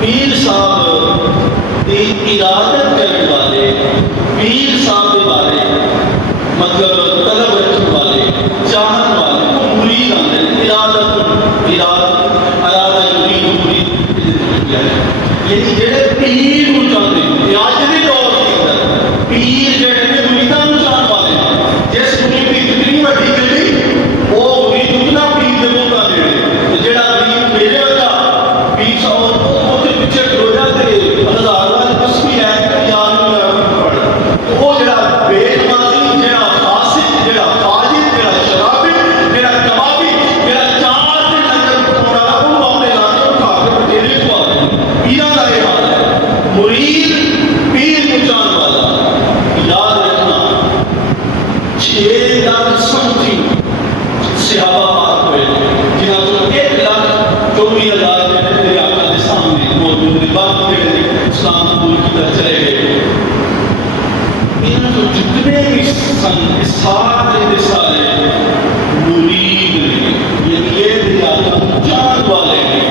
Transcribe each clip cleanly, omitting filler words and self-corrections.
پیر صاحب کی ارادت کرنے والے، پیر صاحب کے بارے مطلب طلب رکھنے والے، چاہنے والے کو مرید آتے ہیں۔ ارادہ یرید مرید، یعنی جڑے پیر نو چاہتے ہیں، اج دے دور کے اندر پیر جڑے نے مریداں نو چاہنے والے ہیں۔ جس مرید کی جتنی وڈی گلی وہ مرید اتنا پیر دے موقع دے، جڑا مرید میرے ورگا پیر صاحب وہ پیچھے کھلو جاتے ہزار والی بس بھی ہے یار پڑھ، وہ جڑا بے نمازی، جڑا فاسق، جڑا فاجر، جڑا شرابی، جڑا کبابی، جڑا چار دن اندر پڑھا وہ اپنے علاقے اٹھا کے ڈیرے کو آ گئے۔ پیرا کا یہ حال ہے، مرید پیر کو جان والا۔ یاد رکھنا 6 لاکھ سمتھی صحابہ پاک ہوئے جنہاں کو 1,24,000 میرے آقا کے سامنے موجود ہیں، باقی میرے اسلام قبول کی طرف چلے گئے۔ انہوں جو جتنے بھی سن سارے کے سارے مرید ہیں، یعنی یہ میرے آقا جان والے ہیں۔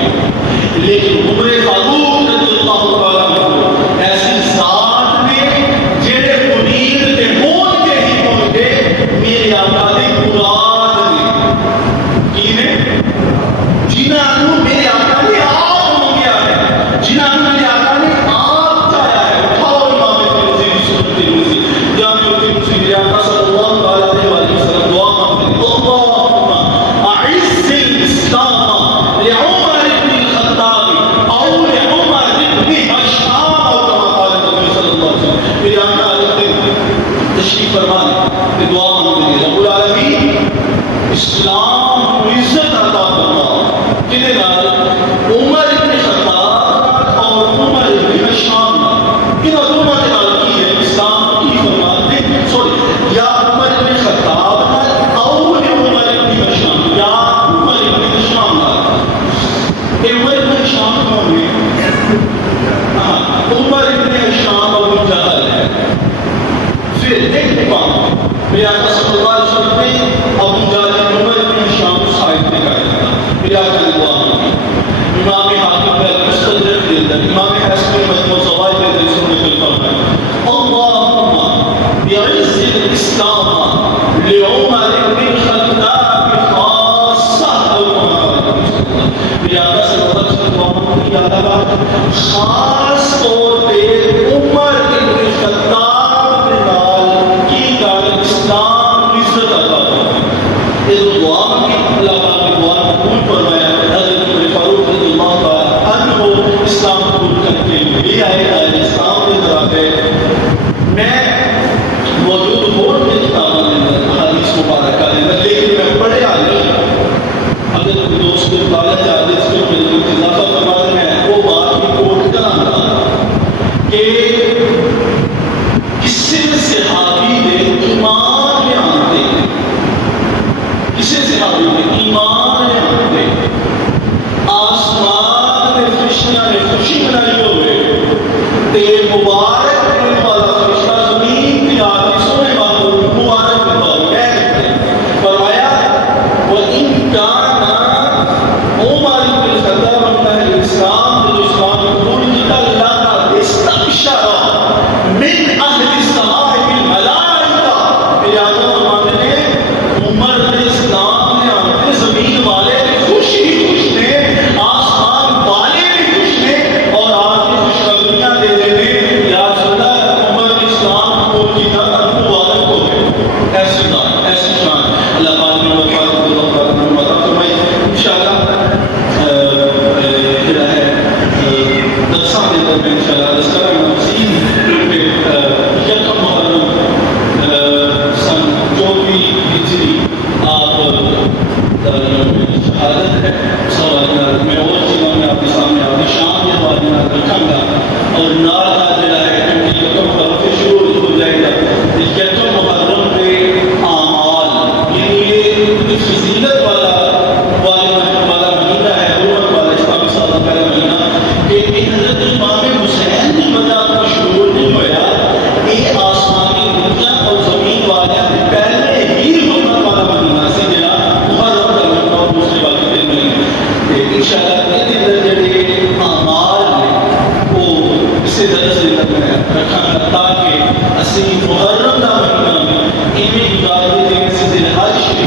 لیکن عمر فاروق رضی اللہ تعالیٰ عنہ ایسی ذات نے جڑے مرید کے موت کے ہی پہنچے میرے آقا نے مراد نے کی نے جنہوں میرے آقا نے آپ منگیا ہے، جنہوں میرے آقا نے آپ چاہیا ہے۔ اٹھاؤ امام ترمذی سنت ترمذی جامع ترمذی میرے آقا صلی اللہ علیہ وسلم دعا مانگتے ہیں، اللہم اعز الاسلام لعمر بن الخطاب او لعمر بن ہشام او کما قال نبی صلی اللہ علیہ وسلم۔ میرے آقا علیہ تشریف فرمانے کہ دعا مانگتے ہیں، رب العالمین اسلام کو عزت عطا فرما کنے نال عمر بن خطاب اور عمر بن ہشام، انہاں دونوں کے نال کی ہے اسلام کی فرماتے سوری یا عمر بن خطاب او عمر بن ہشام یا عمر بن ہشام نال۔ اے عمر بن ہشام کون ہے؟ عمر بن ہشام ابو جہل ہے۔ پھر ایک بات میرے آقا صلی اللہ علیہ وسلم نے ابو جہل عمر بن ہشام کو سائڈ پہ کر دیا۔ میرے آقا نے دعا مانگی، امام حاکم کا مستدرک کے اندر، امام حسن مجموع زوائد کے اندر اس کو نقل کرتا ہے، اللہم بعز الاسلام لعمر بن خطاب خاصہ او کما قال نبی صلی اللہ علیہ وسلم۔ میرے آقا صلی اللہ علیہ وسلم دعا مانگی، یا اللہ خاص طور پہ عمر بن خطاب کے نال کی کر اسلام عزت عطا فرمائے۔ یہ دعا مانگی، اللہ تعالیٰ نے دعا قبول فرمایا۔ حضرت عمر فاروق رضی اللہ تعالیٰ عنہ اسلام قبول کر کے لے آئے، اسلام کے اندر آ گئے۔ میں موجود ہوں کے کتابوں کے اندر حدیث مبارکہ کے اندر، لیکن میں پڑھیا نہیں۔ اگر کوئی دوست کو مطالعہ چاہتے اس کے اندر اضافہ فرما دیں، میں وہ بات بھی کوٹ کراں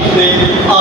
ਸ਼ਰੀਫ ਦੇ